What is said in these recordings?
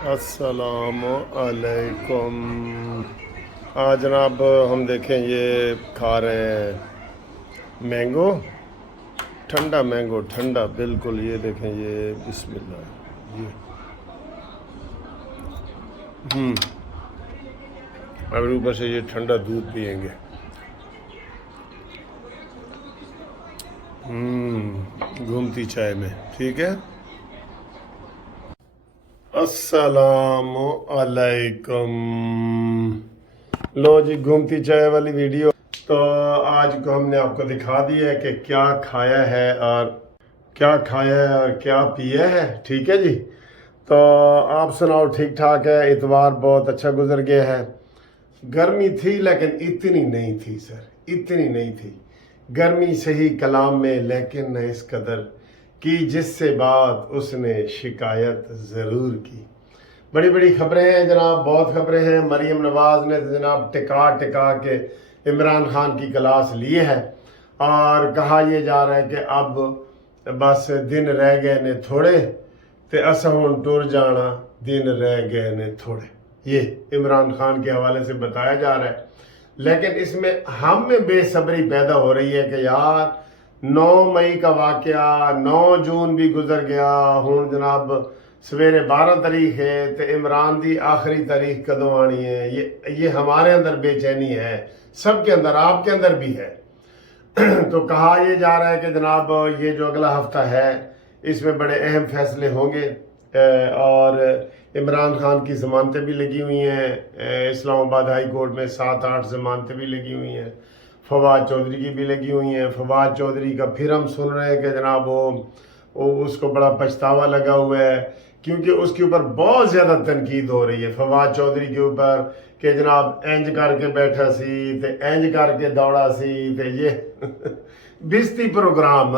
अस्सलाम अलैकुम। आज जनाब हम देखें ये खा रहे हैं मैंगो, ठंडा मैंगो, ठंडा बिल्कुल। ये देखें, ये बिस्मिल्लाह, ये अगर ऊपर से ये ठंडा दूध पियेंगे। घूमती चाय में, ठीक है। अस्सलामु अलैकुम। लो जी, घूमती चाय वाली वीडियो। तो आज को हमने आपको दिखा दिया है कि क्या खाया है और क्या पिया है, ठीक है जी। तो आप सुनाओ, ठीक ठाक है? इतवार बहुत अच्छा गुजर गया है। गर्मी थी लेकिन इतनी नहीं थी सर, इतनी नहीं थी। गर्मी सही कलाम में, लेकिन न इस कदर की जिससे बात उसने शिकायत ज़रूर की। बड़ी बड़ी खबरें हैं जनाब, बहुत खबरें हैं। मरीम नवाज ने तो जनाब टिका टिका के इमरान खान की क्लास ली है और कहा यह जा रहा है कि अब बस दिन रह गए ने थोड़े, ते असा हुण टुर जाना, दिन रह गए ने थोड़े। ये इमरान खान के हवाले से बताया जा रहा है। लेकिन इसमें हम में बेसब्री पैदा हो रही है कि यार 9 मई का वाकया, 9 जून भी गुजर गया, हुण जनाब सवेरे 12 तारीख है, तो इमरान की आखिरी तारीख कदों आनी है। ये हमारे अंदर बेचैनी है, सबके अंदर, आपके अंदर भी है। तो कहा यह जा रहा है कि जनाब ये जो अगला हफ्ता है इसमें बड़े अहम फैसले होंगे और इमरान खान की ज़मानतें भी लगी हुई हैं। इस्लामाबाद हाई कोर्ट में 7-8 ज़मानतें भी लगी हुई हैं। फवाद चौधरी की भी लगी हुई हैं। फवाद चौधरी का फिर हम सुन रहे हैं कि जनाब वो उसको बड़ा पछतावा लगा हुआ है, क्योंकि उसके ऊपर बहुत ज़्यादा तनकीद हो रही है फवाद चौधरी के ऊपर कि जनाब इंज करके बैठा सी, ते इंज करके दौड़ा सी, ते ये बिस्ती प्रोग्राम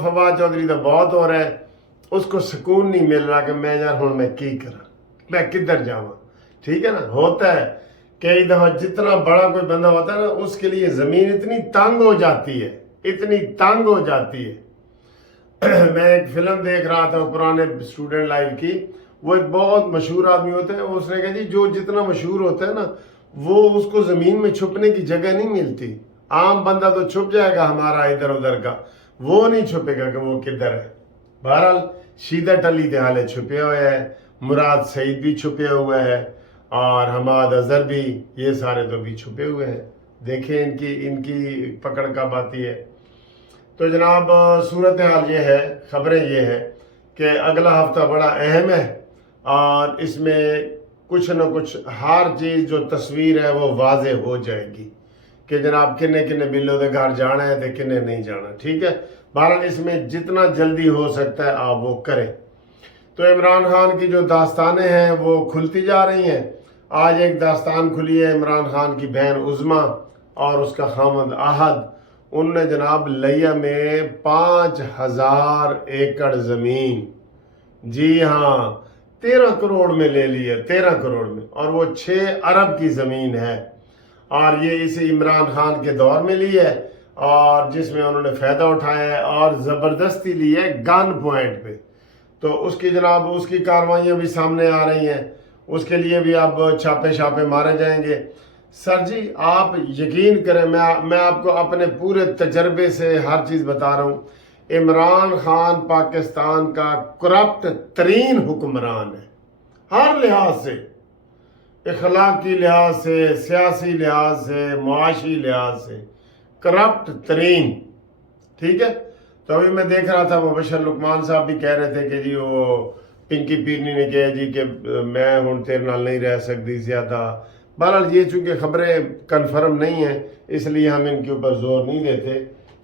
फवाद चौधरी का बहुत हो रहा है। उसको सुकून नहीं मिल रहा कि मैं यार हुण मैं की करा, मैं किधर जावा, ठीक है ना। होता है कई दफ़ा जितना बड़ा कोई बंदा होता है ना, उसके लिए ज़मीन इतनी तंग हो जाती है, इतनी तंग हो जाती है। मैं एक फिल्म देख रहा था पुराने स्टूडेंट लाइफ की। वो एक बहुत मशहूर आदमी होता है, उसने कहा जी जो जितना मशहूर होता है ना, वो उसको ज़मीन में छुपने की जगह नहीं मिलती। आम बंदा तो छुप जाएगा हमारा इधर उधर का, वो नहीं छुपेगा कि वो किधर है। बहरहाल शीदत अली दहाले छुपे हुए हैं, मुराद सईद भी छुपे हुए हैं और हमाद अजहर भी, ये सारे तो भी छुपे हुए हैं। देखें इनकी पकड़ कब आती है। तो जनाब सूरत हाल ये है, खबरें ये है कि अगला हफ्ता बड़ा अहम है और इसमें कुछ न कुछ हर चीज़ जो तस्वीर है वो वाजे हो जाएगी कि जनाब किन्ने किन्ने बिल्लो के घर जाना है तो किन्ने नहीं जाना, ठीक है। बहरहाल इसमें जितना जल्दी हो सकता है आप वो करें। तो इमरान खान की जो दास्तानें हैं वो खुलती जा रही हैं। आज एक दास्तान खुली है इमरान खान की बहन उज़मा और उसका खामद आहद। उनने जनाब लिया में 5000 एकड़ ज़मीन, जी हाँ, 13 करोड़ में ले ली है, 13 करोड़ में, और वो 6 अरब की ज़मीन है। और ये इसे इमरान खान के दौर में ली है और जिसमें उन्होंने फ़ायदा उठाया है और ज़बरदस्ती ली है गन पॉइंट पे। तो उसकी जनाब उसकी कार्रवाइयाँ भी सामने आ रही हैं, उसके लिए भी अब छापे मारे जाएंगे। सर जी आप यकीन करें, मैं आपको अपने पूरे तजर्बे से हर चीज़ बता रहा हूँ। इमरान खान पाकिस्तान का करप्ट तरीन हुक्मरान है, हर लिहाज से, इखलाकी लिहाज से, सियासी लिहाज से, मुआशी लिहाज से करप्ट तरीन, ठीक है। तो अभी मैं देख रहा था मुबशर लुकमान साहब भी कह रहे थे कि जी वो पिंकी पीरनी ने कहा जी कि मैं हुण तेरे नाल नहीं रह सकती ज़्यादा। बहरहाल ये चूँकि खबरें कन्फर्म नहीं हैं इसलिए हम इनके ऊपर जोर नहीं देते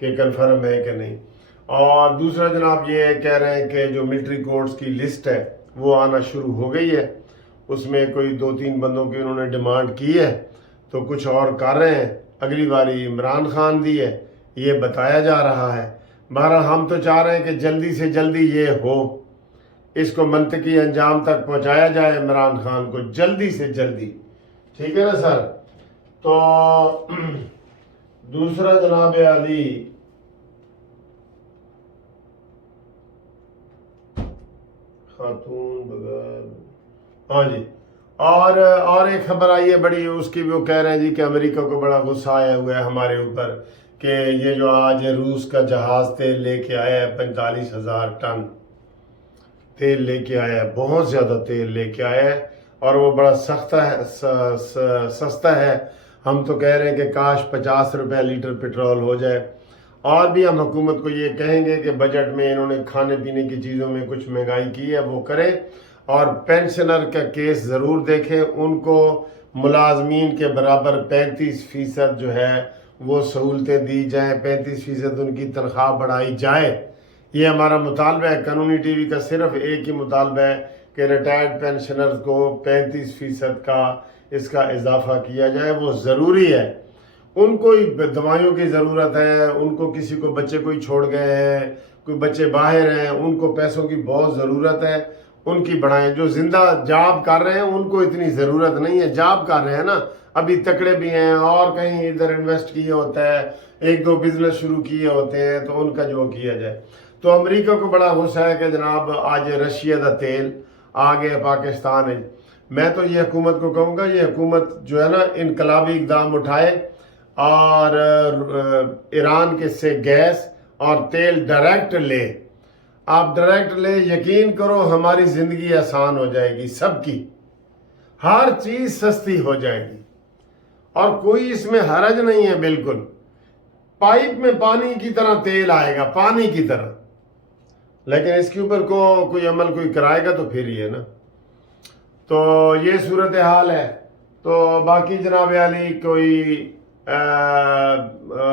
कि कन्फर्म है कि नहीं। और दूसरा जनाब ये कह रहे हैं कि जो मिलिट्री कोर्ट्स की लिस्ट है वो आना शुरू हो गई है, उसमें कोई 2-3 बंदों की उन्होंने डिमांड की है, तो कुछ और कर रहे हैं। अगली बारी इमरान खान दी है, ये बताया जा रहा है। बहरहाल हम तो चाह रहे हैं कि जल्दी से जल्दी ये हो, इसको मंतकी अंजाम तक पहुंचाया जाए इमरान खान को जल्दी से जल्दी, ठीक है ना सर। तो दूसरा जनाब अली, خاتون بغیر، ہاں جی، اور ایک خبر آئی ہے بڑی، اس کی بھی وہ کہہ رہے ہیں جی کہ امریکہ کو بڑا غصہ آیا ہوا ہے ہمارے اوپر کہ یہ جو آج روس کا جہاز تیل لے کے آیا ہے 45,000 ٹن تیل لے کے آیا ہے، بہت زیادہ تیل لے کے آیا ہے، اور وہ بڑا سستا ہے۔ ہم تو کہہ رہے ہیں کہ کاش 50 روپے لیٹر پیٹرول ہو جائے۔ اور بھی ہم حکومت کو یہ کہیں گے کہ بجٹ میں انہوں نے کھانے پینے کی چیزوں میں کچھ مہنگائی کی ہے وہ کریں، اور پینشنر کا کیس ضرور دیکھیں، ان کو ملازمین کے برابر 35% جو ہے وہ سہولتیں دی جائیں، 35% ان کی تنخواہ بڑھائی جائے۔ یہ ہمارا مطالبہ ہے، قانونی ٹی وی کا صرف ایک ہی مطالبہ ہے کہ ریٹائرڈ پینشنرز کو 35% کا اس کا اضافہ کیا جائے، وہ ضروری ہے۔ ان کو دوائیوں کی ضرورت ہے، ان کو کسی کو بچے کوئی چھوڑ گئے ہیں، کوئی بچے باہر ہیں، ان کو پیسوں کی بہت ضرورت ہے، ان کی بڑھائیں۔ جو زندہ جاب کر رہے ہیں ان کو اتنی ضرورت نہیں ہے، جاب کر رہے ہیں نا، ابھی تکڑے بھی ہیں اور کہیں ادھر انویسٹ کیے ہوتا ہے، ایک دو بزنس شروع کیے ہوتے ہیں، تو ان کا جو کیا جائے۔ تو امریکہ کو بڑا غصہ ہے کہ جناب آج رشیا دا تیل آ گیا پاکستان ہے۔ میں تو یہ حکومت کو کہوں گا، یہ حکومت جو ہے نا انقلابی اقدام اٹھائے اور ایران کے سے گیس اور تیل ڈائریکٹ لے۔ آپ ڈائریکٹ لے، یقین کرو ہماری زندگی آسان ہو جائے گی، سب کی، ہر چیز سستی ہو جائے گی، اور کوئی اس میں حرج نہیں ہے بالکل۔ پائپ میں پانی کی طرح تیل آئے گا، پانی کی طرح، لیکن اس کے اوپر کوئی عمل کوئی کرائے گا تو پھر یہ نا۔ تو یہ صورتحال ہے۔ تو باقی جناب علی کوئی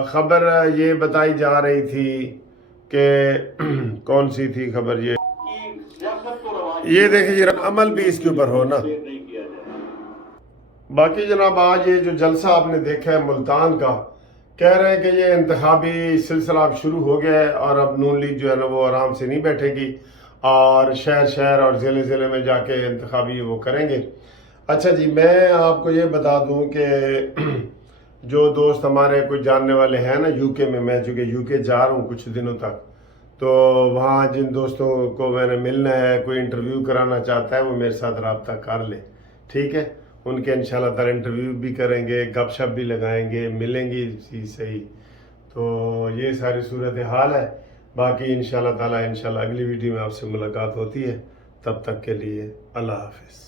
خبر یہ بتائی جا رہی تھی کہ کون سی تھی خبر، یہ دیکھیں جی عمل بھی اس کے اوپر ہو نا۔ باقی جناب آج یہ جو جلسہ آپ نے دیکھا ہے ملتان کا، کہہ رہے ہیں کہ یہ انتخابی سلسلہ اب شروع ہو گیا ہے، اور اب نون لیگ جو ہے نا وہ آرام سے نہیں بیٹھے گی، اور شہر اور ضلع میں جا کے انتخابی وہ کریں گے۔ اچھا جی، میں آپ کو یہ بتا دوں کہ جو دوست ہمارے کوئی جاننے والے ہیں نا یو کے میں چونکہ یو کے جا رہا ہوں کچھ دنوں تک، تو وہاں جن دوستوں کو میں نے ملنا ہے، کوئی انٹرویو کرانا چاہتا ہے، وہ میرے ساتھ رابطہ کر لے، ٹھیک ہے؟ ان کے انشاءاللہ تعالی انٹرویو بھی کریں گے، گپ شپ بھی لگائیں گے، ملیں گی صحیح۔ تو یہ ساری صورتحال ہے۔ باقی انشاءاللہ تعالی اگلی ویڈیو میں آپ سے ملاقات ہوتی ہے، تب تک کے لیے اللہ حافظ۔